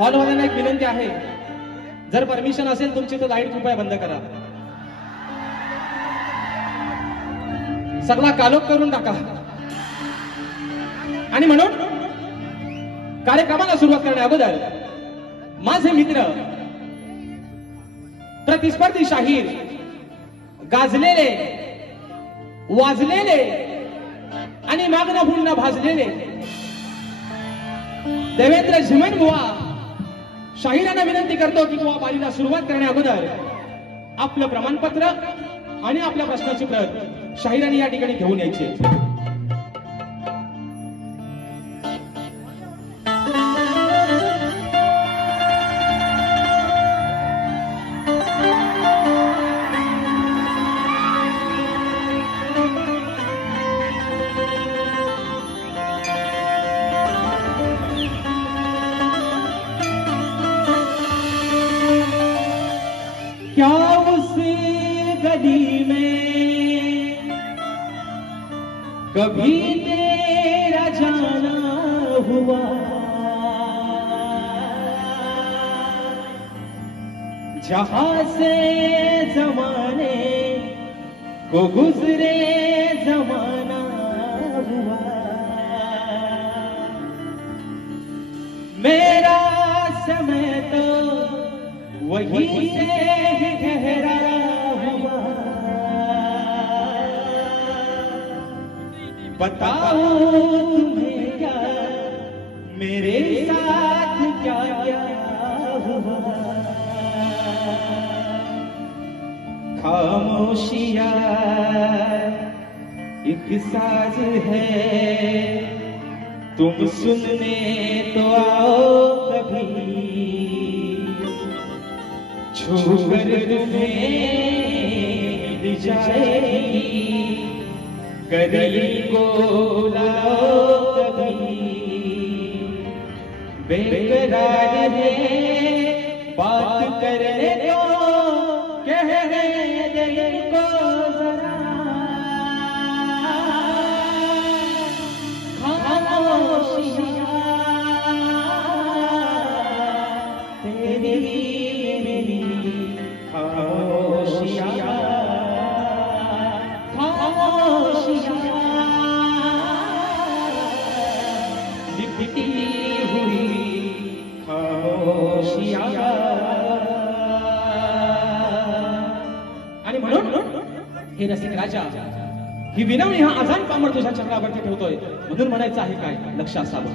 हॉलवाल्यांना एक विनंती आहे, जर परमिशन असेल तुमची तर लाईट कृपया बंद करा. सगळा कालोख करून टाका. आणि म्हणून कार्यक्रमाला सुरुवात करण्या अगोदर माझे मित्र प्रतिस्पर्धी शाहीर, गाजलेले, वाजलेले आणि मागणं पुन्हा भाजलेले देवेंद्र झिमन बुवा शाहिरांना विनंती करतो की बुवा बारीला सुरुवात करण्या अगोदर आपलं प्रमाणपत्र आणि आपल्या प्रश्नाची प्रत शाहिरांनी या ठिकाणी घेऊन यायची. क्या उस गली में कभी तेरा जाना हुआ, जहां से जमाने को गुजरे जमाना हुआ. मेरा समय तो वही से ही ठहरा हुआ. बताओ तुम्हें क्या मेरे साथ क्या क्या हुआ. खामोशियां एक साज है, तुम सुनने तो आओ कभी, छूकर तुम्हें मिल जाएगी, करीब को लाओ कभी. बेकरार है बात करने दो, कहने दे को जरा. खामोशियां तेरी मेरी खामोशियां, खामोशियां लिपटी हुई खामोशियां. आणि म्हणून हे रसिक राजा ही विनवणी हा आजान पामर तुझ्या चक्रावरती ठेवतोय. म्हणून म्हणायचं आहे काय, लक्ष असावं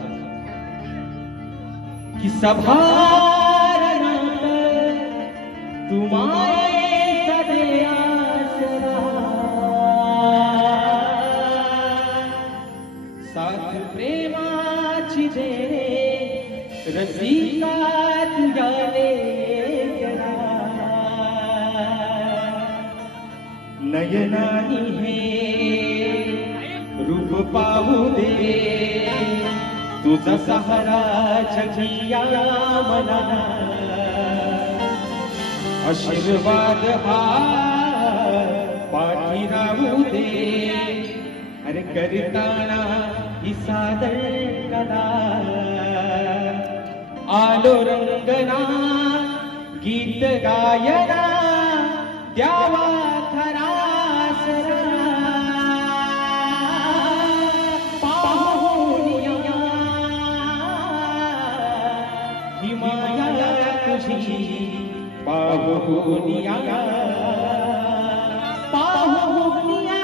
की सभार तुम्हारे दे आसरा, साथ प्रेमाची दे रसिका तुझ्याले गेला. नयनानी हे रूप पाहू दे, तुझा सहारा जगिया मना. आशीर्वाद हा पाठी राहू दे, अरे करताना ही सादर कला. आलो रंगना गीत गायना द्यावा खरा सरा. पाहुनिया ही माया तुझी, पाहुनिया पाहुनिया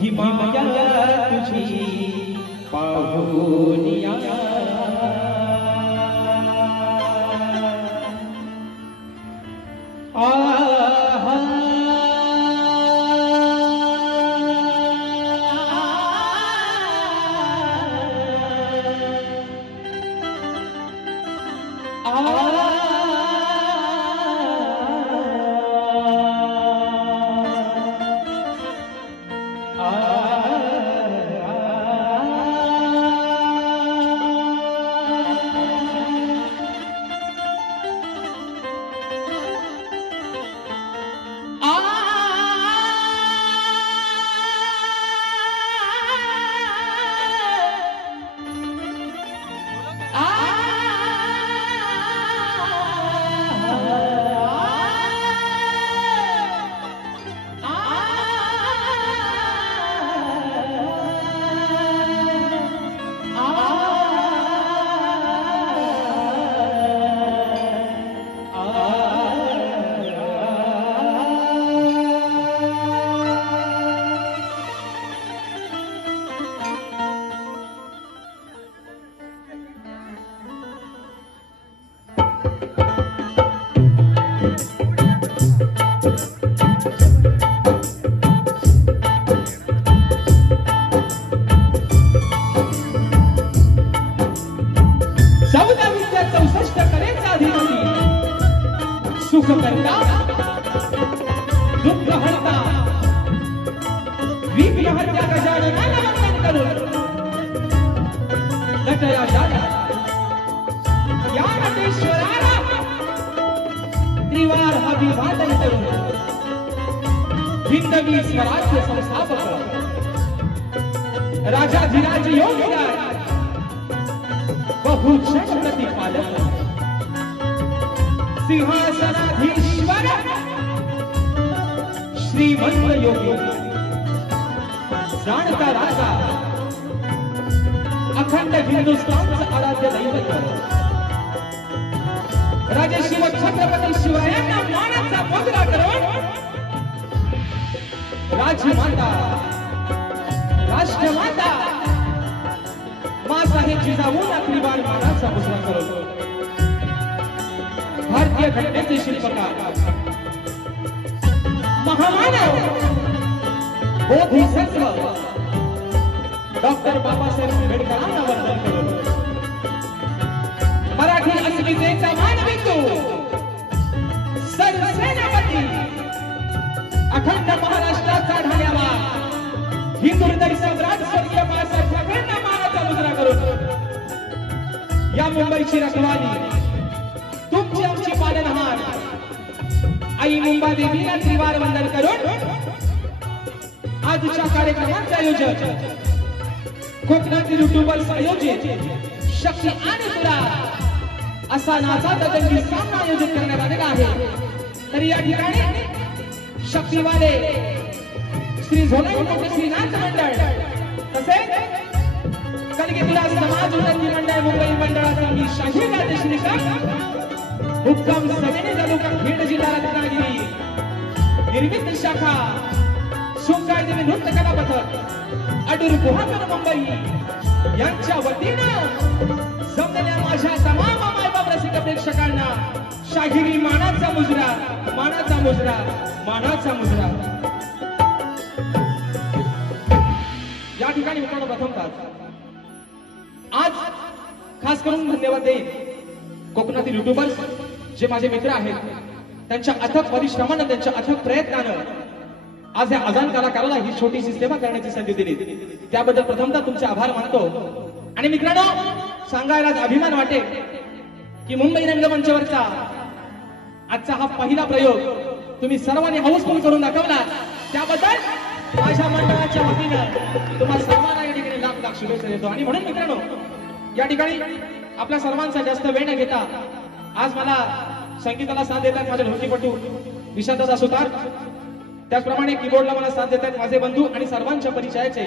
ही माया तुझी पाहुनिया. दुःख हरता विघ्नहर्त्या गजाननाला वंदन करून नटया जाता या नटेश्वराला त्रिवार अभिवादन करून हिंदवी स्वराज्य संस्थापक राजाधिराज योगीदार बहुक्षण प्रतिपालक सिंहासनाधीश्वर श्रीमंत योगी जाणता राजा अखंड हिंदुस्थानचं आराध्य दैवत राजे शिव छत्रपती शिवरायांना मानाचा मुजरा करून राजमाता राष्ट्रमाता मासाहेब जिजाऊंना त्रिवार मानाचा मुजरा करून भारतीय घटनेचे शिल्पकार महामानव बोधिसत्व डॉक्टर बाबासाहेब आंबेडकरांना वंदन करून मराठी अस्मितेचा मानबिंदू सरसेनापती अखंड महाराष्ट्राचा ढाल्यावा हिंदू हृदय सम्राट स्वर्गीय बाळासाहेब ठाकरेंना मानाचा मुजरा करून या मुंबईची रखवाली तुमची आमची पालनहार आई मुंबादेवीला त्रिवार वंदन करून आजच्या कार्यक्रमाचे आयोजक कोकणातील युट्यूबर्स आयोजित शक्ती आणि तुला असा नाचाचा जंगी सामना आयोजित करण्यात आलेला आहे. तरी या ठिकाणी शक्तीवाले श्री झोनाई श्री नाच मंडळ तसेच कलगीतला समाज उन्नती मंडळ मुंबई मंडळाचा मी शाहीर राजे श्रीकांत हुक्कम समिती तालुका खेड जिल्हा रत्नागिरी निर्मित शाखा सोमकाळदेवी नृत्य कला पथक अडूर गुहागर मुंबई यांच्या वतीनं जमलेल्या माझ्या तमाम मायबाप रसिक प्रेक्षकांना शाहिरी मानाचा मुजरा मानाचा मुजरा मानाचा मुजरा. या ठिकाणी मित्रांनो प्रथमतः आज खास करून धन्यवाद देईन कोकणातील युट्यूबर्स जे माझे मित्र आहेत त्यांच्या अथक परिश्रमानं त्यांच्या अथक प्रयत्नानं आज या अजान कलाकाराला ही छोटीशी सेवा करण्याची संधी दिली त्याबद्दल प्रथमतः तुमचे आभार मानतो. आणि मित्रांनो सांगायला अभिमान वाटेल की मुंबई रंगमंचावरचा आजचा हा पहिला प्रयोग तुम्ही सर्वांनी हाऊसफुल करून दाखवला त्याबद्दल माझ्या मंडळाच्या वतीनं तुम्हाला सर्वांना या ठिकाणी लाख लाख शुभेच्छा देतो. आणि म्हणून मित्रांनो या ठिकाणी आपल्या सर्वांचा जास्त वेळ न घेता आज मला संगीताला साथ देतात माझे ढोलकीपटू विशालदादा सुतार त्याचप्रमाणे कीबोर्डला मला साथ देतात माझे बंधू आणि सर्वांच्या परिचयाचे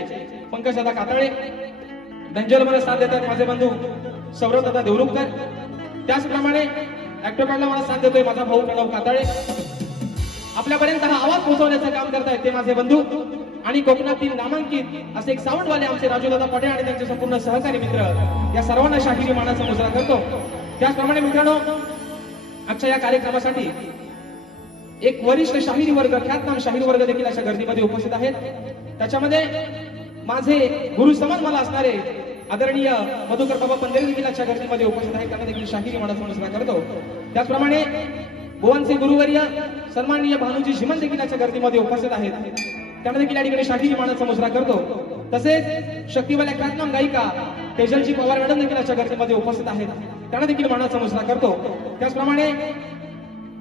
पंकजदादा कातळे दंजल मला साथ देतात माझे बंधू सौरभदादा देवरुखकर त्याचप्रमाणे ऍक्टोपॅडला मला साथ देतोय माझा भाऊ प्रणव कातळे आपल्यापर्यंत हा आवाज पोहोचवण्याचं काम करतायत ते माझे बंधू आणि कोकणातील नामांकित असे एक साऊंडवाले आमचे राजूदादा पटेल आणि त्यांचे संपूर्ण सहकारी मित्र या सर्वांना शाहिरी मानाचा मुजरा करतो. त्याचप्रमाणे मित्रांनो आजच्या या कार्यक्रमासाठी एक वरिष्ठ शाहिरी वर्ग ख्यातनाम शाहीर वर्ग देखील अशा गर्दीमध्ये उपस्थित आहेत. त्याच्यामध्ये माझे गुरु समान मला असणारे आदरणीय मधुकर बाबा पंधरे देखील अशा गर्दीमध्ये उपस्थित आहेत त्यांना देखील शाहिरी मानाचा मुजरा करतो. त्याचप्रमाणे भुवनचे गुरुवर्य सन्माननीय भानुजी झिमन देखील अशा गर्दीमध्ये उपस्थित आहेत त्यांना देखील या ठिकाणी शाहिरी मानाचा मुजरा करतो. तसेच शक्तीवाल्या ख्यातनाम गायिका तेजलजी पवार मॅडम देखील अशा गर्दीमध्ये उपस्थित आहेत त्यांना देखील मानाचा मुजरा करतो. त्याचप्रमाणे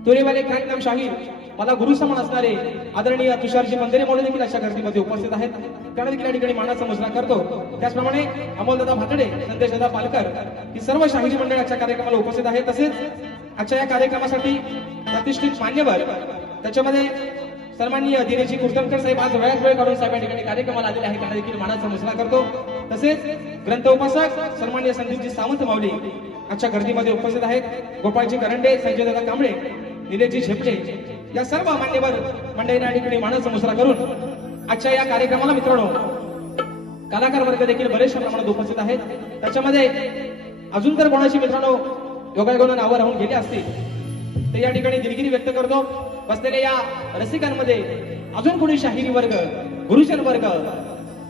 तुरेवाले ख्यातनाम शाहीर मला गुरु समान असणारे आदरणीय तुषारजी मंदिरे मोडे देखील अशा गर्दीमध्ये उपस्थित आहेत त्यांना देखील या ठिकाणी मानाचा मुजरा करतो. त्याचप्रमाणे अमोलदादा भातडे संदेशदादा पालकर ही सर्व शाहिरी मंडळाच्या कार्यक्रमाला उपस्थित आहेत. तसेच आजच्या या कार्यक्रमासाठी प्रतिष्ठित मान्यवर त्याच्यामध्ये सन्माननीय दिनेशजी कुर्तनकर साहेब आज वेळात वेळ काढून साहेब या ठिकाणी कार्यक्रमाला आलेले आहेत त्यांना देखील मानाचा मुजरा करतो. तसेच ग्रंथ उपासक सन्माननीय संदीपजी सावंत माऊली आजच्या गर्दीमध्ये उपस्थित आहेत. गोपाळजी करंडे संजयदादा कांबळे निलेशजी झेपटे या सर्व मान्यवर मंडळींना या ठिकाणी मानाचा मुजरा करून आजच्या या कार्यक्रमाला मित्रांनो कलाकार वर्ग देखील बरेचशा प्रमाणात उपस्थित आहेत. त्याच्यामध्ये अजून तर कोणाची मित्रांनो योगायोगानं नावं राहून गेली असतील तर या ठिकाणी दिलगिरी व्यक्त करतो. बसलेल्या या रसिकांमध्ये अजून कोणी शाहिरी वर्ग गुरुजन वर्ग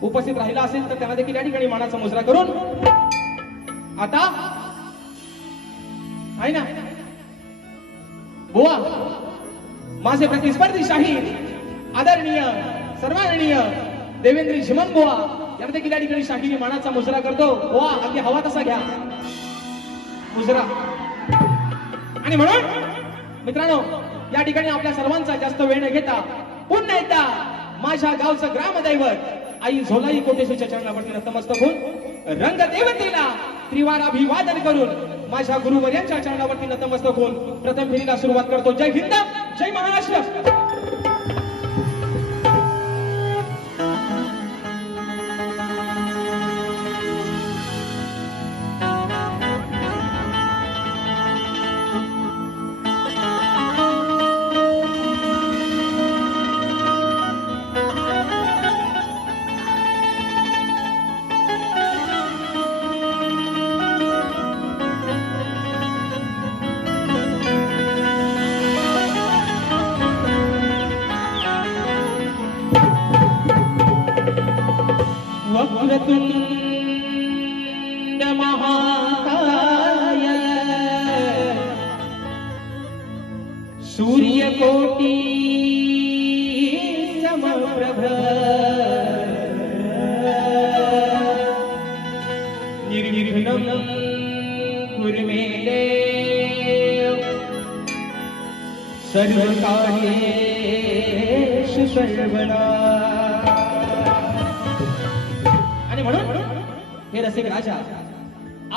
उपस्थित राहिला असेल तर त्यांना देखील या ठिकाणी मानाचा मुजरा करून आता आहे ना बुवा माझे प्रतिस्पर्धी शाहीर आदरणीय सर्वांनीय देवेंद्र झिमनबुवा यामध्ये या ठिकाणी शाहिरी मानाचा मुजरा करतो. वा अगदी हवा तसा घ्या मुजरा. आणि म्हणून मित्रांनो या ठिकाणी आपल्या सर्वांचा जास्त वेळ न घेता पुन्हा एकदा माझ्या गावचं ग्रामदैवत आई झोलाई कोटेश्वरच्या चरणावरती नतमस्तक होऊन रंगदेवतेला त्रिवार अभिवादन करून माझ्या गुरुवर्यांच्या चरणावरती नतमस्तक होऊन प्रथम फेरीला सुरुवात करतो. जय हिंद जय महाराष्ट्र. वक्रतुंड महाकाय सूर्यकोटि समप्रभ निर्विघ्नं कुरु मे देव सर्वकार्येषु सर्वदा. म्हणून हे रसिक राजा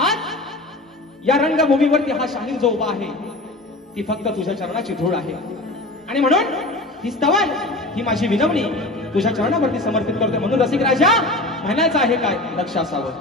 आज या रंगभूमीवरती हा शाहीर जो उभा आहे ती फक्त तुझ्या चरणाची धूळ आहे. आणि म्हणून ही स्तवन ही माझी विनवणी तुझ्या चरणावरती समर्पित करते. म्हणून रसिक राजा म्हणायचं आहे काय लक्ष असावं.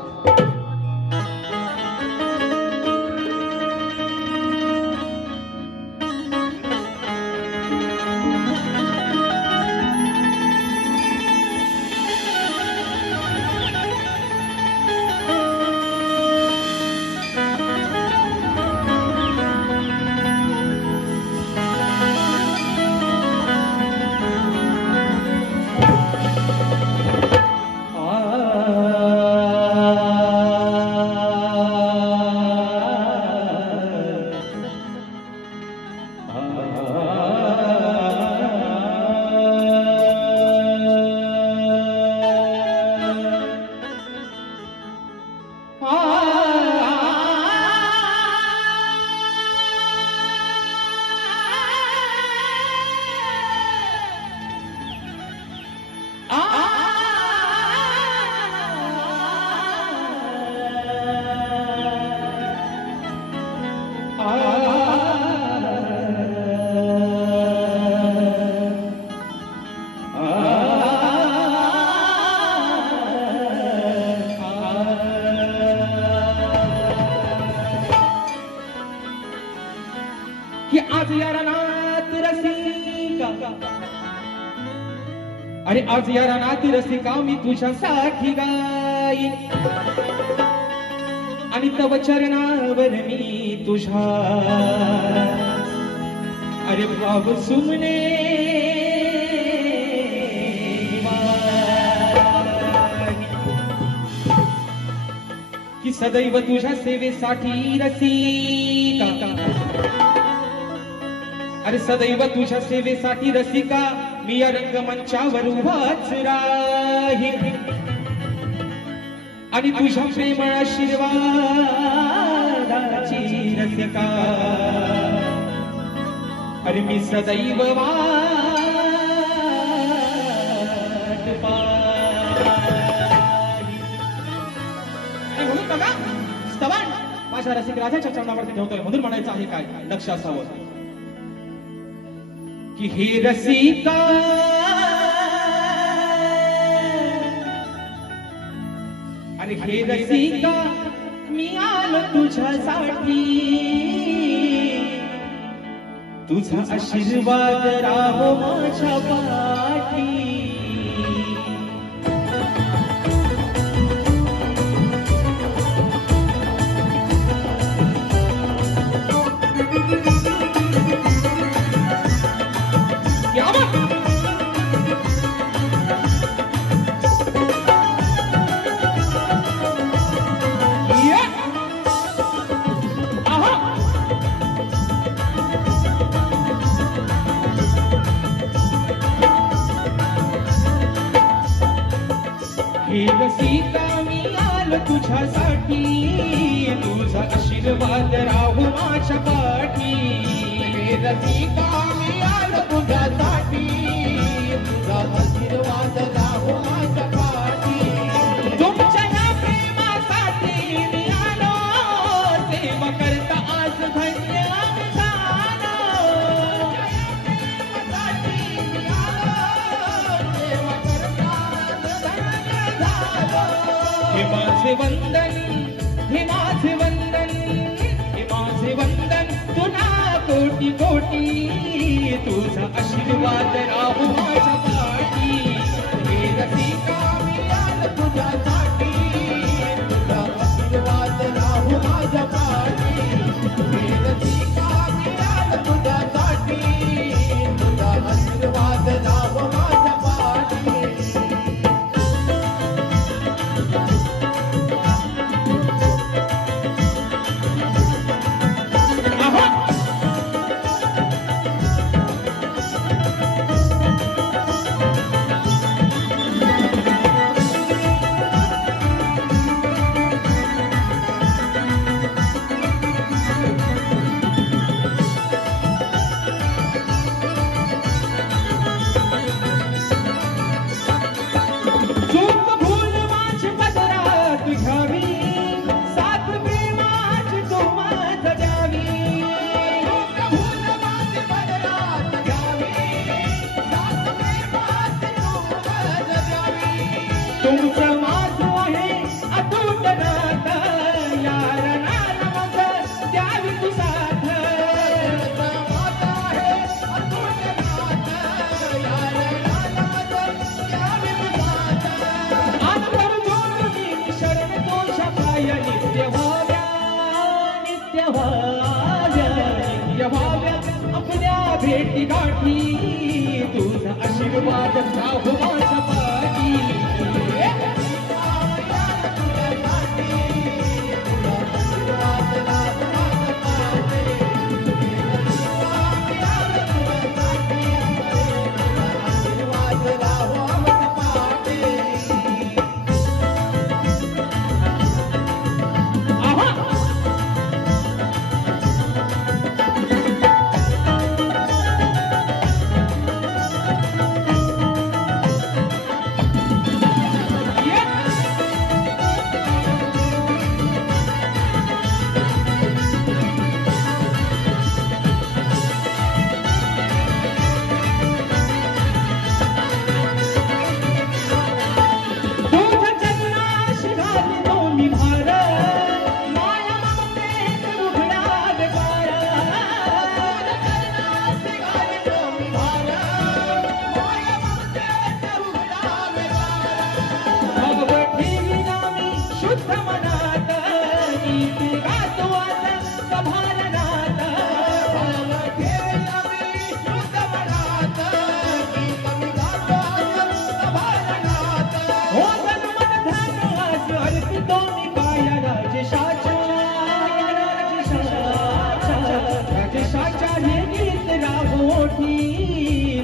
अरे आज या रानात रसिका मी तुझ्यासाठी गाईन आणि तव चरणावर मी तुझ्या अरे भाव सुमने की सदैव तुझ्या सेवेसाठी रसिका अरे सदैव तुझ्या सेवेसाठी रसिका मी या रंगमंचावर उभाच राहीन आणि तुझ्या प्रेम आशीर्वादाची रसिका अरे मी सदैव वाट पाहीन. आणि म्हणून बघा स्तवन माझ्या रसिक राजाच्या चरणावरती ठेवतोय. म्हणून म्हणायचं आहे काय लक्ष असावं कि हे रसिका अरे हे रसिका मी आलो तुझ्यासाठी तुझा आशीर्वाद राहो माझ्या पाठी. तुझ्यासाठी तुझा आशीर्वाद राहू माझ्या पाठी रसिका मी आलो तुझ्यासाठी तुझा आशीर्वाद राहू माझ्या पाठी तुमच्या या प्रेमासाठी मी आलो सेवा करता आज धन्य आम्ही झालो प्रेमासाठी मी आलो सेवा करता धन्य झालो हे माझे वंदन हे माझे वंदन हे माझे वंदन तुला कोटी कोटी तुझा आशीर्वाद राहू माझ्या पाठी हे रसिका मी आलो तुझ्यासाठी तुझा आशीर्वाद राहू माझ्या पाठी हे रसिका मी आलो तुझ्यासाठी तुझा आशीर्वाद राहू माझ्या पाठी चूक भूल माझी पदरात घ्यावी साथ प्रेमाची तू माझ द्यावी भूल माझी पदरात घ्यावी साथ प्रेमाची तू माझ द्यावी तुमचं माझं आहे अतूट नातं यार नाला मग द्यावी तू साथ माझा आहे अतूट नातं यार नानात द्यावी तू साथ अंतर जोडून मी शरण तुझ्या पाय नित्य व्हाव्या नित्य व्हाव्या नित्य व्हाव्या आपल्या भेटी गाठी तुझा आशीर्वाद राहू माझ्या पाठी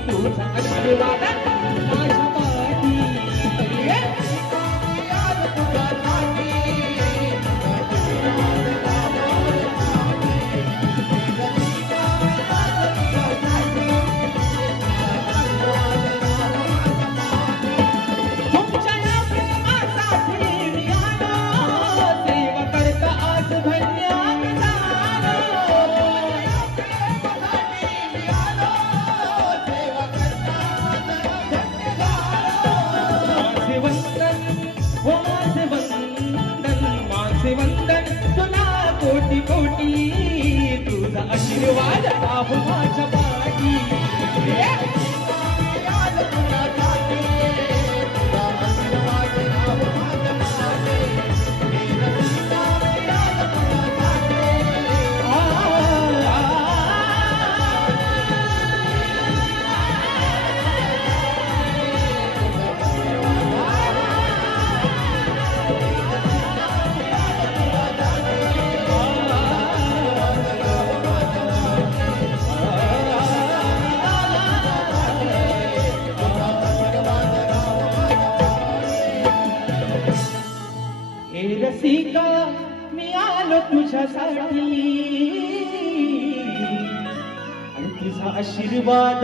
तुझा आशीर्वाद माझ्या पाठी तुमच्या या प्रेमासाठी मी आलो सेवा करता आज धन्य आम्ही झालो माझे वंदन हो माझे वंदन माझे वंदन तुला कोटी कोटी तुझा आशीर्वाद राहू माझ्या पाठी तुझ्यासाठी आणि तुझा आशीर्वाद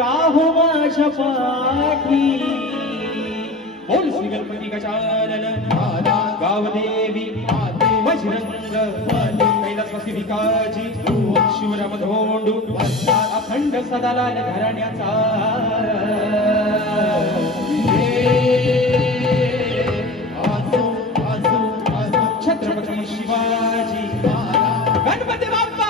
राहो माझ्या पाठी. बोल श्री गणपती गजानन गावदेवी बजरंग कैलासवासी विकाजी शिवराम धोंडू अखंड सदालाल घराण्याचा छत्रपती शिवाजी गणपती बाप्पा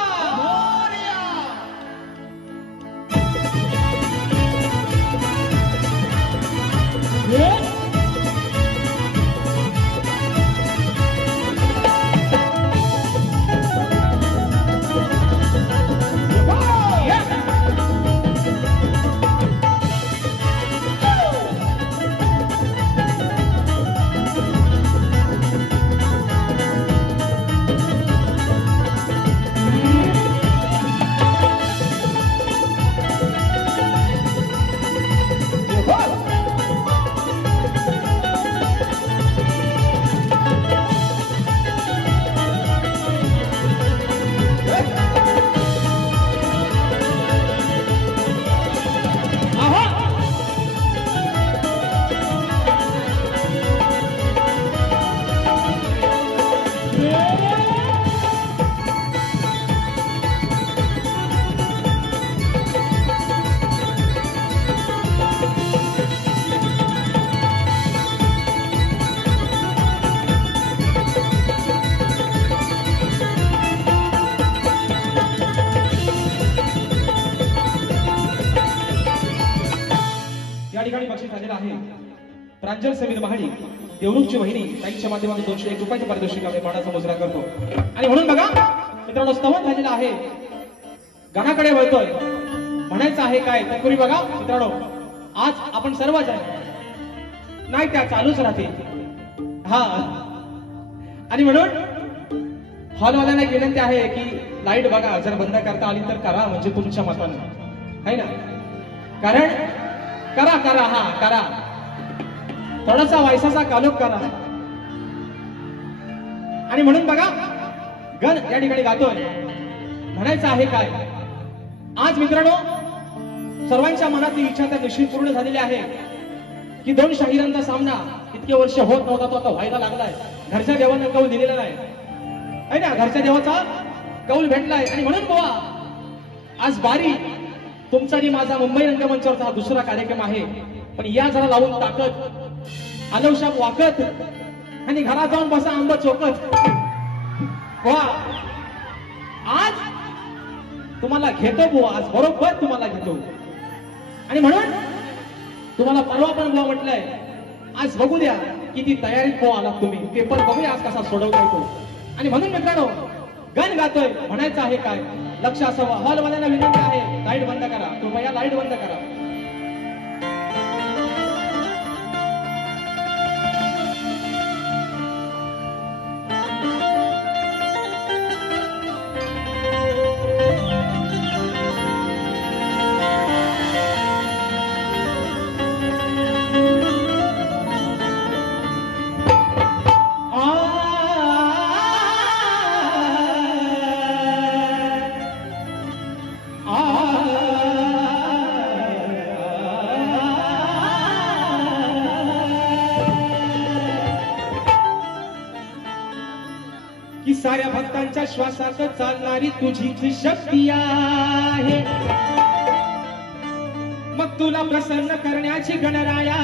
या ठिकाणी बक्षीस आलेलं आहे. प्रांजल समीर महाडी देवरूखची वहिनी ताईच्या माध्यमातून 201 रुपयाचे पारितोषिक आम्ही मानाचा मुजरा करतो. आणि म्हणून बघा मित्रांनो स्तवन झालेलं आहे. गाण्याकडे वळतोय. म्हणायचं आहे काय तत्पूर्वी बघा मित्रांनो आज आपण सर्वच आहे नाही त्या चालूच राहतील. हा आणि म्हणून हॉलवाल्यांना एक विनंती आहे की लाईट बघा जर बंद करता आली तर करा म्हणजे तुमच्या मतानं आहे ना. कारण करा करा हा करा थोडासा वयसाचा कालोख करा. आणि म्हणून बघा गण या ठिकाणी गातोय. म्हणायचं आहे काय आज मित्रांनो सर्वांच्या मनातली इच्छा तर निश्चित पूर्ण झालेली आहे की 2 शाहिरांचा सामना इतके वर्ष होत नव्हता तो आता व्हायला लागलाय. घरच्या देवांना कौल दिलेला नाही आहे ना. घरच्या देवाचा कौल भेटलाय. आणि म्हणून बुवा आज बारी तुमचा आणि माझा मुंबई रंगमंचावरचा हा दुसरा कार्यक्रम आहे. पण या जरा लावून ताकद आलवशाप वाकत आणि घरात जाऊन बसा आंबा चोकत. बुवा आज तुम्हाला घेतो बुवा आज बरोबर तुम्हाला घेतो. आणि म्हणून तुम्हाला परवा पण बुवा म्हटलंय आज बघू द्या किती तयारीत बुवा आलात तुम्ही. पेपर बघूया आज कसा सोडवता येतो. आणि म्हणून मित्रांनो गण गातोय. म्हणायचं आहे काय लक्ष असावं. हॉलवाल्यांना विनंती आहे लाईट बंद करा कृपया लाईट बंद करा. की साऱ्या भक्तांच्या श्वासात चालणारी तुझीच शक्ती आहे. मग तुला प्रसन्न करण्याची गणराया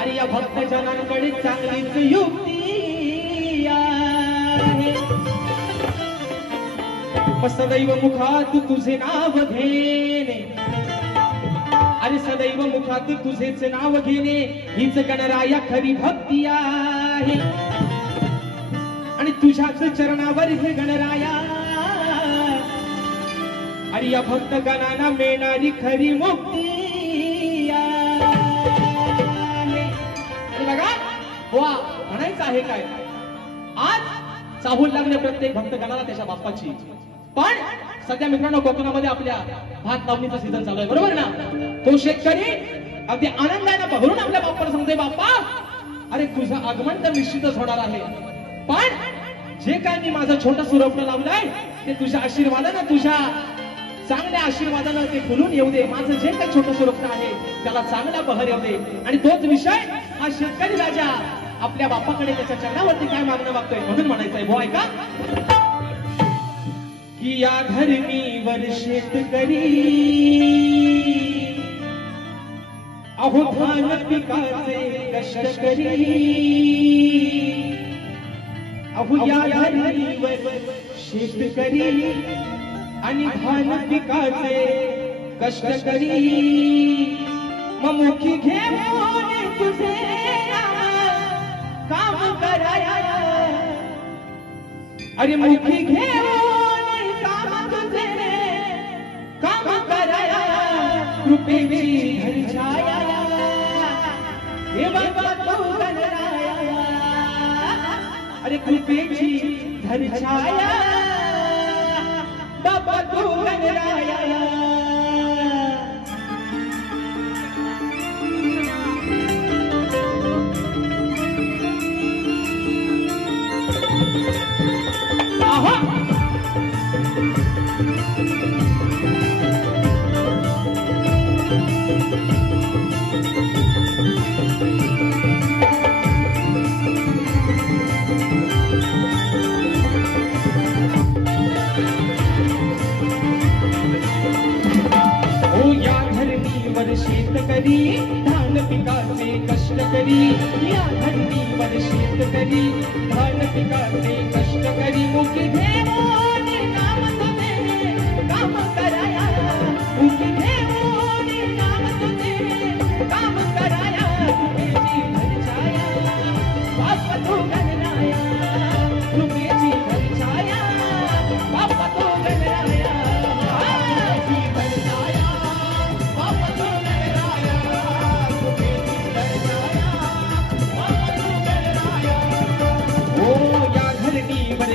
आणि या भक्तजनांकडे चांगलीच युक्ती आहे. सदैव मुखात तुझे नाव घेणे आणि सदैव मुखात तुझेच नाव घेणे हीच गणराया खरी भक्ती आहे. आणि तुझ्याच चरणावर हे गणराया आणि या भक्त गणांना मिळणारी खरी मुक्ती आहे. आणि बघा वा म्हणायचं आहे काय आज चाहूल लागले प्रत्येक भक्त गणाला त्याच्या बाप्पाची. पण सध्या मित्रांनो कोकणामध्ये आपल्या भात लावणीचा सीझन चालू आहे बरोबर ना. तो शेतकरी अगदी आनंदाने बघून आपल्या बाप्पाला सांगतोय बाप्पा अरे तुझं आगमन तर निश्चितच होणार आहे. पण जे काय मी माझं छोटं सुरपण लावलंय ते तुझ्या आशीर्वादानं, तुझ्या चांगल्या आशीर्वादानं ते फुलून येऊ दे. माझं जे काही छोटं सुरपण आहे त्याला चांगला बहर येऊ दे. आणि तोच विषय हा शेतकरी राजा आपल्या बापाकडे त्याच्या चरणावरती काय मागणं मागतोय म्हणून म्हणायचंय. भो ऐका की या धरणीवर शेतकरी अहो धान पिकाचे कष्टकरी, अहो या धरणीवर शेतकरी आणि धान पिकाचे कष्टकरी मग मुखी घेऊन तुझे काम कराया, अरे मुखी घेऊन काम कराया कृपेची धरछाया हे बाबा तू गणराया, अरे कृपेची धरछाया बाबा तू गणराया. शेतकरी धान पिकाचे कष्टकरी, या धरणीवर शेतकरी धान पिकाचे कष्टकरी मुखी घेऊन नाम तुझे काम कराया, मुखी घेऊन नाम तुझे काम कराया कृपेची धरछाया बापा तू गणराया, कृपेची धरछाया बापा तू गणराया.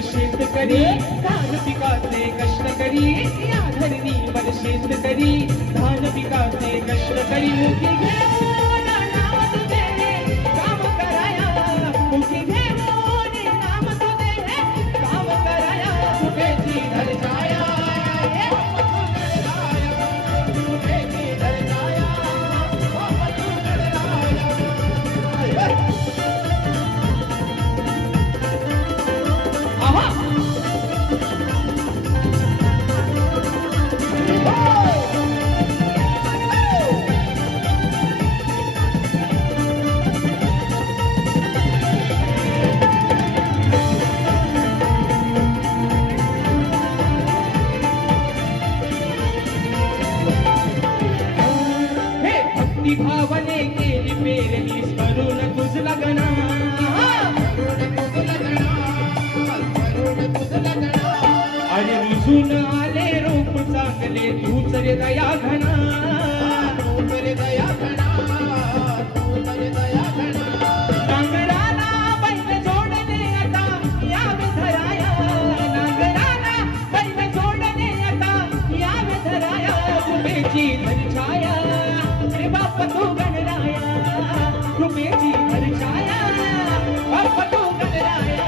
शेतकरी धान पिकाचे कष्टकरी, या धरणीवर शेतकरी धान पिकाचे कष्टकरी मुखी घेऊन नाम तुझे काम कराया, मुखी घेऊन नाम तुझे काम कराया कृपेची धरछाया कृपेची धरछाया भावने केली पेरणी स्मरून तुझ लगना, आणि रुजून आले रूप चांगले तूच रे दया घना, तूच रे दया घना, तूच रे दया घना. नांगराला बैल जोडले आता यावे धराया, नांगराला बैल जोडले आता यावे धराया कृपेची धरछाया बापा तू गणराया, कृपेची धरछाया बापा तू गणराया,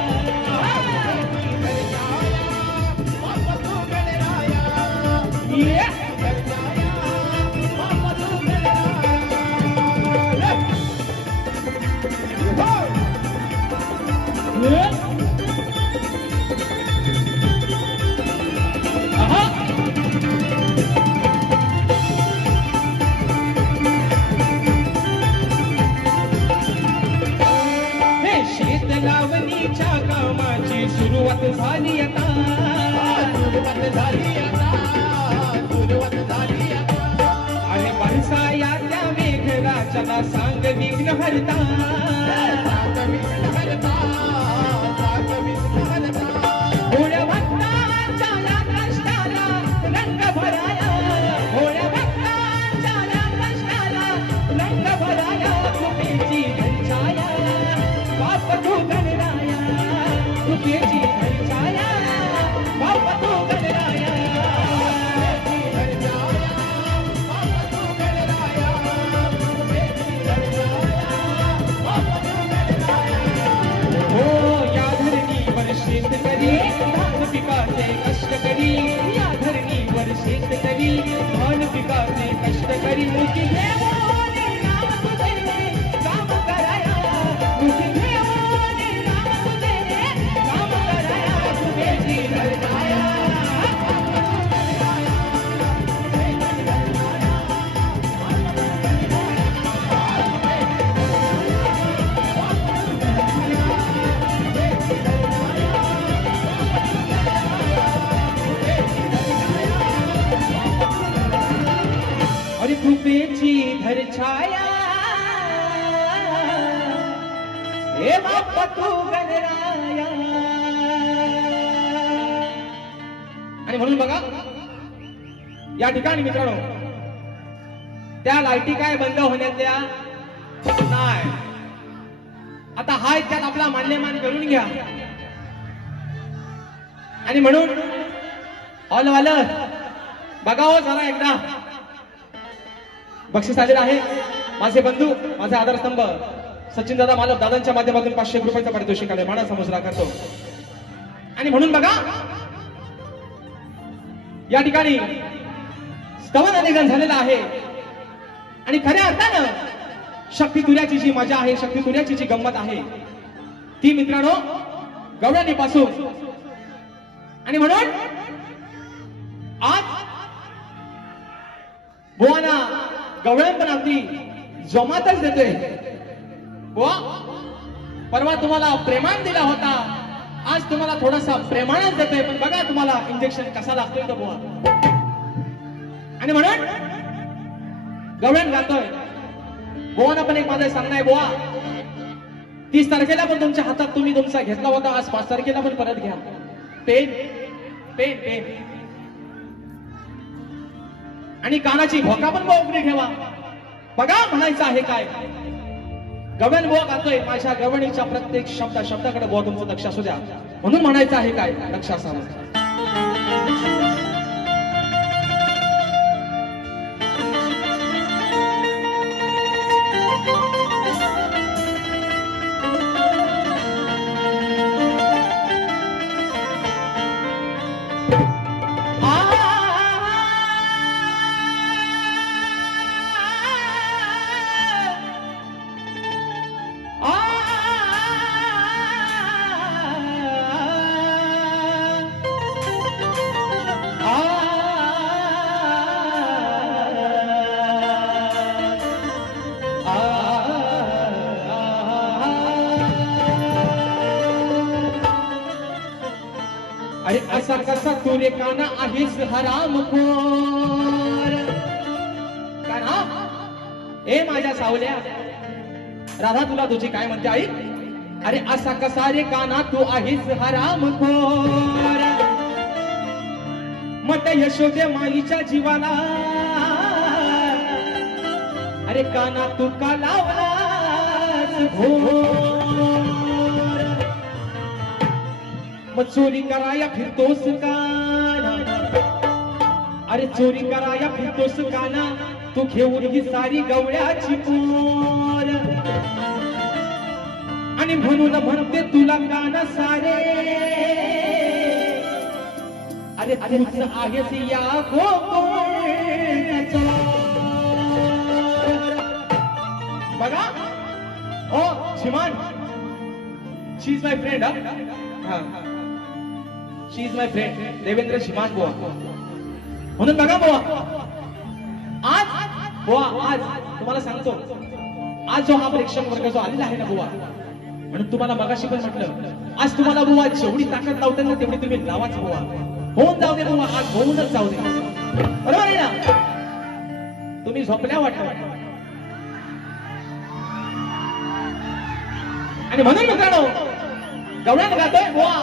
बापा तू गणराया, धरछाया बापा तू गणराया. लावणीच्या कामाची सुरुवात झाली आता, सुरुवात झाली आता, सुरुवात झाली आता. आणि बरसाया त्या मेघराजाला सांग विघ्न हरता, सांग विघ्न हरता, सांग विघ्न हरता. भोळ्या भक्तांच्या या कष्टाला रंग भराया, भोळ्या भक्तांच्या या कष्टाला रंग भराया कृपेची धरछाया बापा तू गणराया, कृपेची धरछाया बापा तू गणराया, कृपेची धरछाया बापा तू गणराया, कृपेची धरछाया बापा तू गणराया. मुझी देवाने नाम तुझे काम कराया मुझी देवाने नाम तुझे काम कराया तू बेटी घर आया और कृपेची धर छाया हे बाप्पा तू गणराया आणि म्हणून बघा या ठिकाणी मित्रांनो त्या लाईटी काय बंद होण्याच्या नाही आता हाय त्यात आपला मान्यमान करून घ्या आणि म्हणून हॉलवालं बघा हो जरा एकदा बक्षीस आलेलं आहे माझे बंधू माझे आधारस्तंभ सचिन दादा मालक दादांच्या माध्यमातून 500 रुपयाचा पारितोषिक आले माना समुद्रा करतो आणि म्हणून बघा या ठिकाणी स्तवन आलेखन झालेलं आहे आणि खऱ्या अर्थानं शक्ती तुऱ्याची जी मजा आहे शक्ती तुऱ्याची जी गंमत आहे ती मित्रांनो गवळणीपासून आणि म्हणून आज बुवाना गवळण पण अगदी जोमातच देतोय बुवा परवा तुम्हाला प्रेमान दिला होता आज तुम्हाला थोडासा प्रेमानच देतोय पण बघा तुम्हाला इंजेक्शन कसा लागतोय तो बुवा आणि म्हणून गवळण गातोय बुवाना पण एक माझं सांगणं आहे बुवा 30 तारखेला पण तुमच्या हातात तुम्ही तुमचा घेतला होता आज 5 तारखेला पण परत घ्या पेन पेन पेन आणि कानाची भोका पण उघडी ठेवा बघा म्हणायचं आहे काय गवळण बुवा गातोय माझ्या गवळणीच्या प्रत्येक शब्दाकडे बुवा तुमचं लक्ष असू द्या म्हणून म्हणायचं आहे काय लक्ष असावं अरे असा कसा तू रे काना आहेस हरामखोर काना ए माझ्या सावल्या राधा तुला तुझी काय म्हणते आई अरे असा कसा रे काना तू आहेस हरामखोर मत यशोदे माईच्या जीवाला अरे काना तू का लावलास घोर मग चोरी कराया फिरतोस काना अरे चोरी कराया फिरतोस काना तू घेऊन ही सारी गवळ्याची पोर आणि म्हणून म्हणते तुला काना सारे अरे तुझ आहेस या गोकुळाचा बघा ओ श्रीमान शी इज माय फ्रेंड हा शी इज माय फ्रेंड देवेंद्र श्रीमान बुवा म्हणून बघा बुवा आज तुम्हाला सांगतो आज जो हा प्रेक्षक वर्ग जो आलेला आहे ना बुवा म्हणून तुम्हाला मगाशी पण म्हटलं आज तुम्हाला बुवा जेवढी ताकद लावते ना तेवढी तुम्ही लावाच बुवा होऊन जाऊ दे बुवा आज होऊनच जाऊ दे बरोबर आहे ना तुम्ही झोपल्या वाटत आणि म्हणून मित्रांनो गवळण गातोय बुवा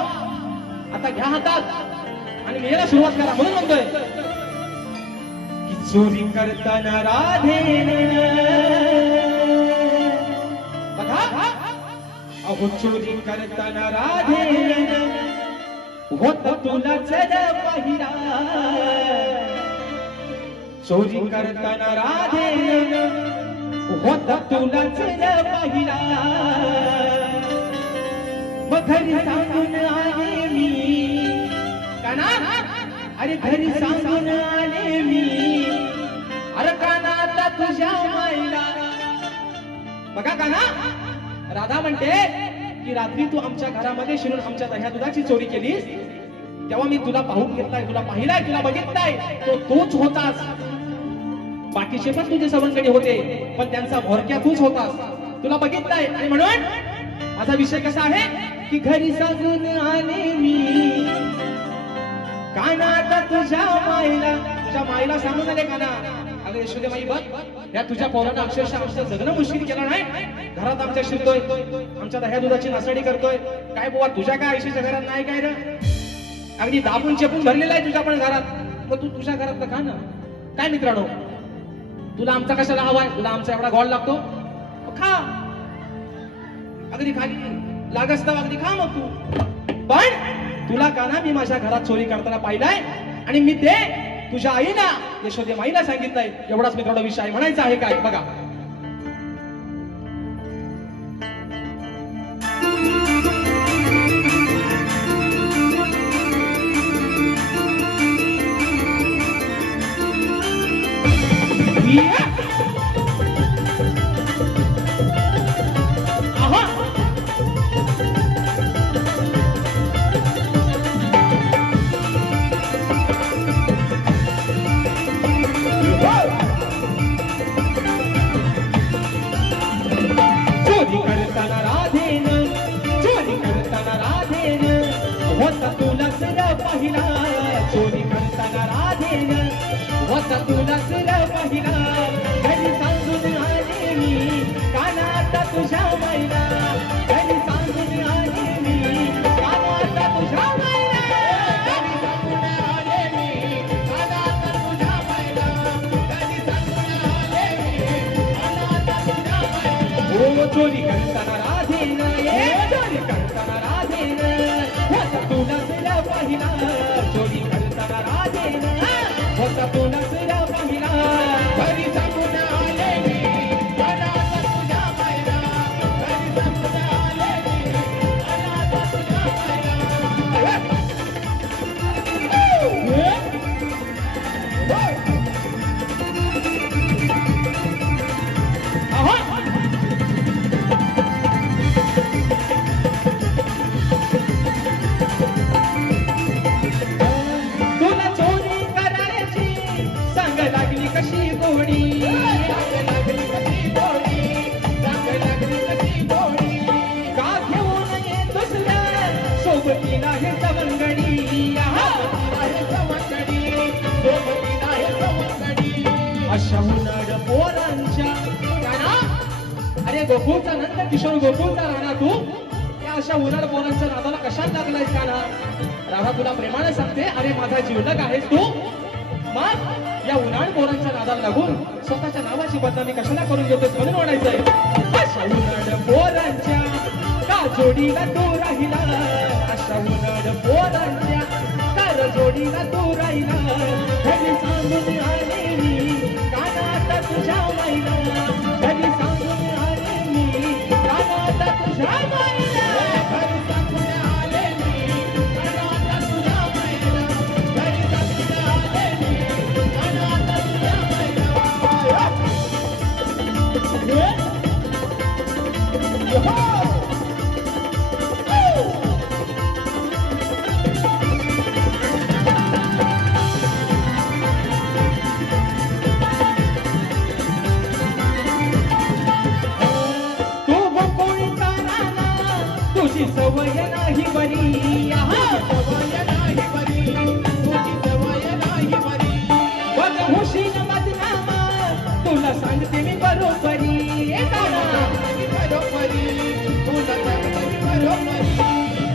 आता घ्या हातात आणि लिहायला सुरुवात करा म्हणून म्हणतोय की चोरी करताना राधे बघा अहो चोरी करताना राधे होत तुला जर पाहिला चोरी करताना राधे होत तुला जर पाहिला मग घरी सांगून आले मी काना अरे घरी सांगून आले मी अरे काना आता तुझ्या माईला. बघा का ना, राधा म्हणते की रात्री तू आमच्या घरामध्ये शिरून आमच्या दह्या दुधाची चोरी केलीस, तेव्हा मी तुला पाहून घेतलाय, तुला पाहिलाय, तुला बघितलाय, तो तूच होतास. बाकीचे पण तुझे सवंगडी होते, पण त्यांचा भोरक्या तूच होतास, तुला बघितलाय. आणि म्हणून माझा विषय कसा आहे की घरी सांगून आले मी कानात तुझ्या माईला. तुझ्या माईला सांगून आले का ना, अगं यशोदे माई बघ, या तुझ्या पोरानं अक्षरशः आमचं जगणं मुश्किल केलं नाही. घरात आमच्या शिरतोय, आमच्या दह्या दुधाची नासाडी करतोय. काय बुवा तुझ्या काय आयुष्याच्या घरात नाही काय रे, अगदी दाबून चेपून भरलेला आहे तुझ्या पण घरात. मग तू तुझ्या घरात का ना. काय मित्रांनो, तुला आमचा कशाला हवाय, तुला आमचा एवढा गोड लागतो, मग खा, अगदी खाली लागस तर अगदी खा मग तू. पण तुला का ना मी माझ्या घरात चोरी करताना पाहिलाय, आणि मी ते तुझ्या आईला यशोदे माईला सांगितलंय. एवढाच मित्रांनो विषय आहे. म्हणायचा आहे काय बघा. चोरी करताना राधेन होता तुला सर पहिला. घरी सांगून आले मी कानात तुझ्या माईला. घरी सांगून आले मी कानात तुझ्या माईला. घरी सांगून आले मी कानात तुझ्या माईला. घरी सांगून आले मी कानात तुझ्या माईला. हो चोरी करताना राधेन, चोरी करताना राधेन होता तुला सर पहिला. चोरी करताना राधेन होता तुला सर पहिला. घरी सांगून आले मी कानात तुझ्या माईला. घरी सांगून आले मी कानात तुझ्या माईला. तुला चोरी करायची सांग लागली कशी गोडी. सांग लागली कशी गोडी. सांग लागली कशी गोडी. का घेऊन येतोस रे सोबतीला हे सवंगडी. सोबतीला हे सवंगडी. सोबतीला हे सवंगडी. अशा उन्हाळ पोरांच्या गाणा. अरे गोकुळचा नंद किशोर गोकुळचा राणा तू या अशा उन्हाळ पोरांच्या नादाला कशाला लागलायस का ना. राधा तुला प्रेमाने सांगते, अरे माझा जीवलग आहेस तू. मग या उन्हाळ पोरांच्या नादाला लागून स्वतःच्या नावाची बदनामी कशाला करून घेतोस म्हणून म्हणायचंय. अशा उन्हाळ पोरांच्या का जोडीला तू राहिला. अशा उन्हाळ पोरांच्या का जोडीला तू राहिला. घरी सांगून आले मी कानात तुझ्या माईला. घरी सांगून आले मी कानात तुझ्या माईला. घरी सांगून आले मी कानात तुझ्या माईला. घरी सांगून आले मी कानात तुझ्या माईला. तू गोकुळचा राणा तुझी सवय नाही बरी. सवय नाही बरी. तुझी सवय नाही बरी. बघ हुशीन बदनामा तुला सांगते मी बरोबरी. बरोबरी तुला सांगते मी बरोबरी.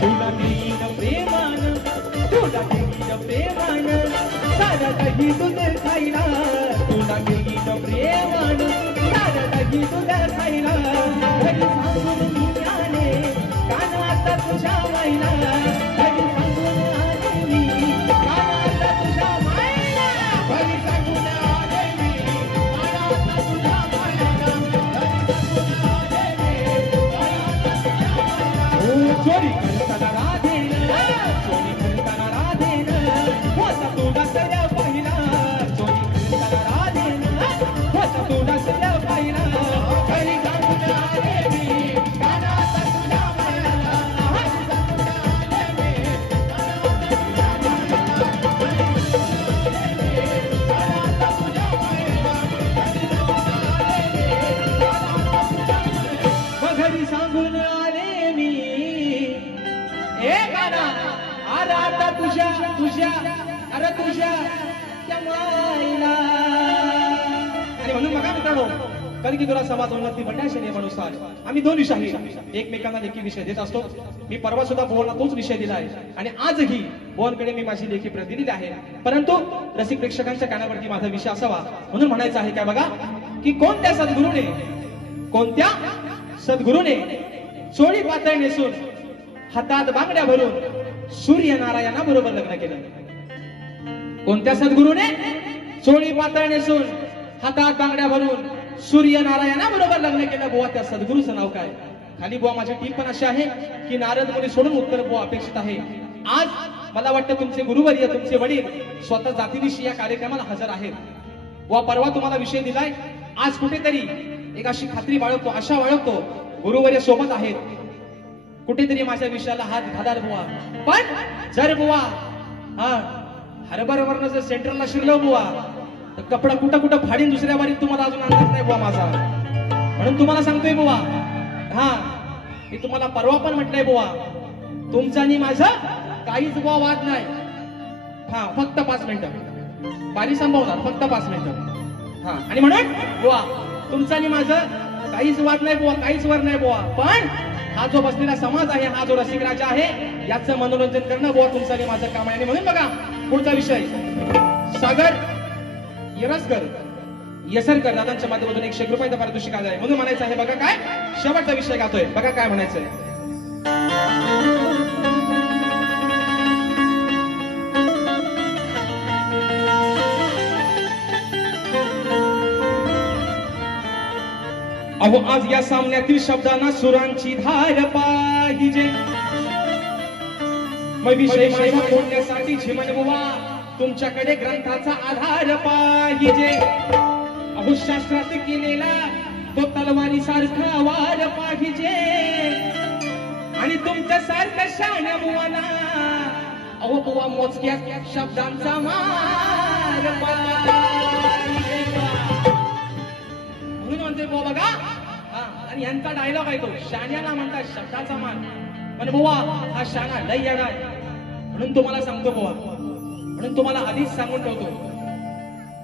तुला देईन प्रेमान, तुला देईन प्रेमान सारा दही दूध खायला. तुला देईन प्रेमान सारा दही दूध खायला. घरी सांगून मी आले कानात तुझ्या माईला. घरी सांगून आले मी कानात तुझ्या माईला. घरी सांगून आले मी कानात तुझ्या माईला. घरी सांगून आले मी कानात तुझ्या माईला. हो चोरी करताना राधेन, चोरी करताना राधेन होता तुला सर पहिला. चोरी करताना राधेन होता तुला अरे तुझ्या त्या माईला. आणि म्हणून बघा मित्रांनो, कणकीतुरा समाज उन्नती मंडळाच्या नियमानुसार आम्ही दोन विषय एकमेकांना लेखी विषय देत असतो. मी परवा सुद्धा भुवनला तोच विषय दिला आहे आणि आजही भुवनकडे मी माझी लेखी प्रत दिलेली आहे. परंतु रसिक प्रेक्षकांच्या कानावरती माझा विषय असावा म्हणून म्हणायचं आहे काय बघा, की कोणत्या सद्गुरूने चोळी पातळ नेसून हातात बांगड्या भरून सूर्यनारायणा बरोबर लग्न केलं. कोणत्या सद्गुरूने चोळी पातळ नेसून हातात बांगड्या भरून सूर्यनारायणा बरोबर लग्न केलं. बुवा त्या सद्गुरूचं नाव काय? खाली बुवा माझी टीप पण अशी आहे की नारद मुनी सोडून उत्तर बुवा अपेक्षित आहे. आज मला वाटतं तुमचे गुरुवर्य तुमचे वडील स्वतः जातीनिशी या कार्यक्रमाला हजर आहेत. बुवा परवा तुम्हाला विषय दिलाय, आज कुठेतरी एक अशी खात्री बाळगतो, आशा बाळगतो, गुरुवर्य सोबत आहेत, कुठेतरी माझ्या विषयाला हात घालाल बुवा. पण जर बुवा हरभऱ्यावरनं जर सेंटरला शिरलं बुवा तर कपडा कुठं फाडीन दुसऱ्या बारीत तुम्हाला अजून अंदाज नाही बुवा माझा. म्हणून तुम्हाला सांगतोय बुवा, मी तुम्हाला परवा पण म्हटलंय बुवा, तुमचा आणि माझं काहीच बुवा वाद नाही. फक्त 5 मिनिटं बारी संभवणार, फक्त 5 मिनिटं. आणि म्हणून बुवा तुमचा आणि माझं काहीच वाद नाही बुवा, काहीच वर नाही बुवा. पण हा जो बसलेला समाज आहे, हा जो रसिक राजा आहे, याचं मनोरंजन करणं बुवा तुमचं आणि माझं काम आहे. आणि म्हणून बघा पुढचा विषय, सागर येसरकर दादांच्या माध्यमातून 100 रुपयाचा पारितोषिक आलं आहे. म्हणून म्हणायचं आहे बघा काय शेवटचा विषय गातोय, बघा काय म्हणायचंय. अहो आज या सामन्यातील शब्दांना सुरांची धार पाहिजे. मग विषय माझा बोलण्यासाठी झिमन बुवा तुमच्याकडे ग्रंथाचा आधार पाहिजे. अहो शास्त्रात केलेला तो तलवारी सारखा वार पाहिजे आणि तुमच्या सारख्या शाण्या बुवाना अहो बुवा मोजक्या शब्दांचा मार पाहिजे. म्हणून म्हणते बुवा बघा, आणि यांचा डायलॉग आहे तो, शाण्याला म्हणतात शब्दाचा मान. पण बुवा हा शाणा लय येणार. म्हणून तुम्हाला सांगतो बुवा, म्हणून तुम्हाला आधीच सांगून ठेवतो,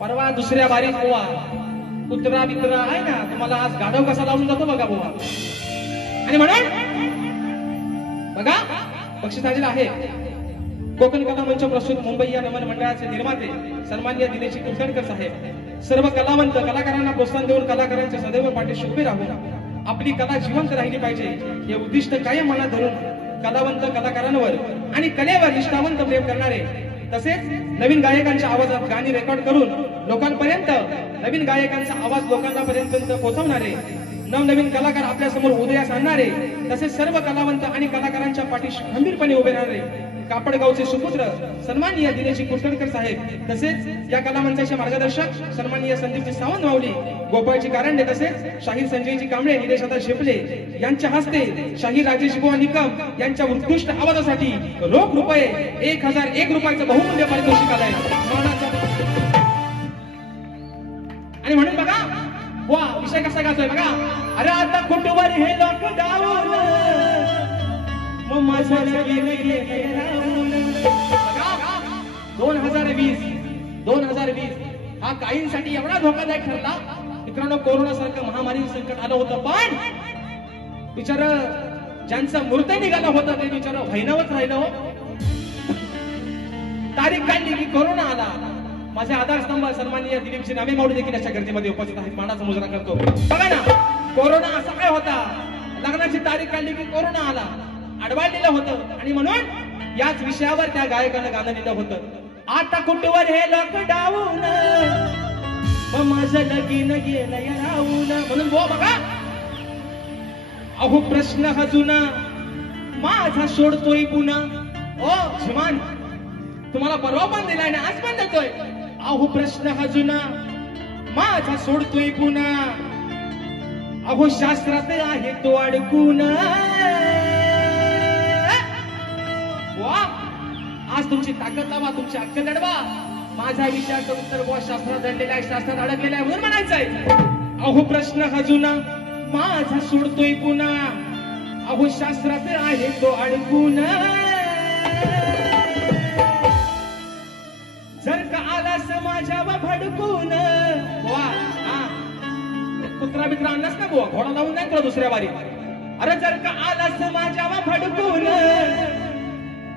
परवा दुसऱ्या बारीत बुवा कुत्रा बित्रा आहे ना, तुम्हाला आज गाढव कसा लावून जातो बघा बुवा. आणि म्हणून बघा बक्षीस आलेलं आहे. कोकण कला मंच प्रस्तुत मुंबई या नमन मंडळाचे निर्माते सन्माननीय दिनेश कुलकर्णी साहेब सर्व कलावंत कलाकारांना प्रोत्साहन देऊन कलाकारांच्या सदैव पाठीशी उभे राहून आपली कला जिवंत राहिली पाहिजे हे उद्दिष्ट कायम मनात धरून कलावंत कलाकारांवर आणि कलेवर निष्ठावंत प्रेम करणारे, तसेच नवीन गायकांच्या आवाजात गाणी रेकॉर्ड करून लोकांपर्यंत नवीन गायकांचा आवाज लोकांपर्यंत पोहोचवणारे, नवनवीन कलाकार आपल्या समोर उदयास आणणारे, तसेच सर्व कलावंत आणि कलाकारांच्या पाठीशी खंबीरपणे उभे राहणारे कापडगावचे सुपुत्र सन्माननीय दिनेश कुलकर्णी साहेब, तसेच या कलामंचाचे मार्गदर्शक सन्माननीय संदीपजी सावंत माऊली, गोपाळजी कारंडे, तसेच शाहीर संजयजी कांबळे, निलेश आता शेपले यांच्या हस्ते शाहीर राजेश बुवा निकम यांच्या उत्कृष्ट आवाजासाठी रोख रुपये 1001 रुपयाचं बहुमूल्य पारितोषिक आलंय. आणि म्हणून बघा वा विषय कसा गातोय बघा, अरे आता कुठवर हे लॉकडाऊन मग माझं लगीन गेलं. 2020 हा काहींसाठी एवढा धोकादायक ठरला मित्रांनो. कोरोना सारखं महामारी संकट आलं होतं, पण बिचार ज्यांचं मूर्त निघालं होतं ते बिचार भैनवत राहिलं हो. तारीख काढली की कोरोना आला. माझे आधारस्तंभ सन्माननीय दिलीपजी नामे माऊली देखील अशा गर्दीमध्ये उपस्थित आहेत, मानाचा मुजरा करतो. बघा ना कोरोना असा काय होता, लग्नाची तारीख काढली की कोरोना आला, अडवाळलेलं होतं. आणि म्हणून याच विषयावर त्या गायकानं गाणं लिहिलं होतं, आता कुठवर हे लॉकडाऊन मग माझं लगीन गेलं राहून. म्हणून वो बघा अहो प्रश्न हा जुना माझा सोडतोय पुन्हा. ओ झिमान तुम्हाला परवा पण दिलाय ना, आज पण देतोय. अहो प्रश्न हा जुना माझा सोडतोय पुन्हा, अहो शास्त्रात आहे तो अडकून. आज तुमची ताकद लावा, तुमची अक्कल लढवा. माझ्या विषयाचं उत्तर बुवा शास्त्रात दडलेलं आहे, शास्त्रात अडकलेलं आहे म्हणून म्हणायचंय. अहो प्रश्न हा जुना माझा सोडतोय पुन्हा, अहो शास्त्रात आहे तो अडकून. माझ्यावर भडकून वा हा कुत्रा बित्रा आणलास ना बुवा घोडा लावून नाही तुला दुसऱ्या बारी अरे जर का आलास माझ्यावर भडकून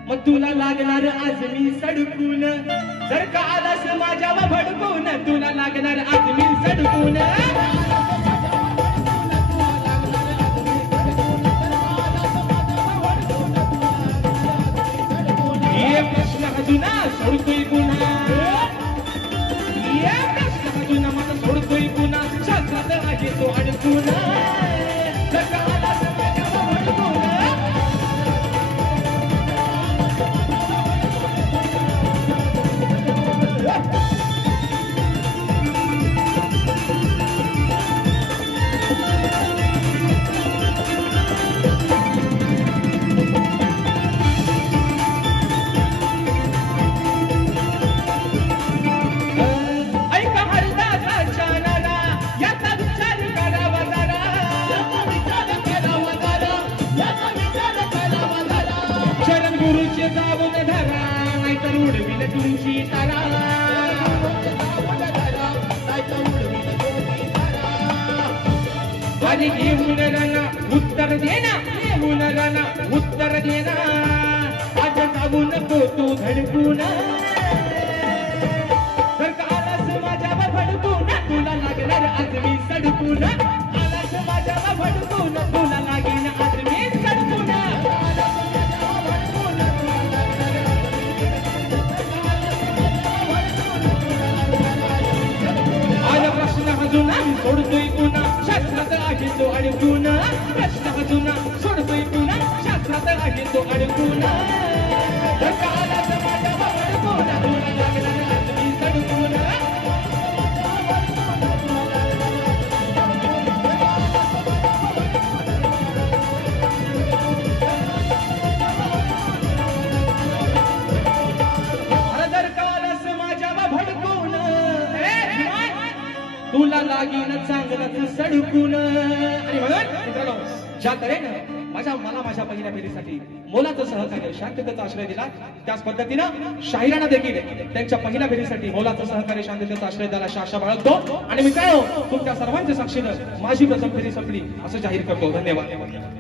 मग तुला लागणार आज मी सडकून जर का आलास माझ्यावर भडकून तुला लागणार आज मी सडकून ये प्रश्न अजून सोडतोय पुन्हा ये प्रश्न अजून मला सोडतोय पुन्हा शास्त्रात आहे तो अडकून जर का आलास माझ्यावर भडकून गुरुचे जाऊन धरा नाहीतर उडविल तुमची तारा अरे घेऊन राना उत्तर देना घेऊन राना उत्तर देना आज जाऊ नको तू धडकून जर का आलास माझ्यावर भडकून तुला लागणार आज मी सडकून आलास माझ्यावर भडकून तुला लागेन आज मी सडकून अजून सोडतोय पुन्हा शास्त्रात आहे तो अडकून प्रश्न अजून सोडतोय पुन्हा शास्त्रात आहे तो अडकून जर का आलास माझ्यावर भडकून तुला लागणार आज मी सडकून अरे जर का आलास माझ्यावर भडकून तुला लागीन चांगलंच सडकून आणि म्हणून मित्रांनो ज्या तऱ्हेनं मला माझ्या पहिल्या फेरीसाठी मोलाचं सहकार्य शांततेचा आश्रय दिला त्याच पद्धतीनं शाहिरांना देखील त्यांच्या पहिल्या फेरीसाठी मोलाचं सहकार्य शांततेचा आश्रय द्यायला आशा बाळगतो आणि मित्रांनो तुमच्या सर्वांच्या साक्षीनं माझी प्रथम फेरी संपली असं जाहीर करतो धन्यवाद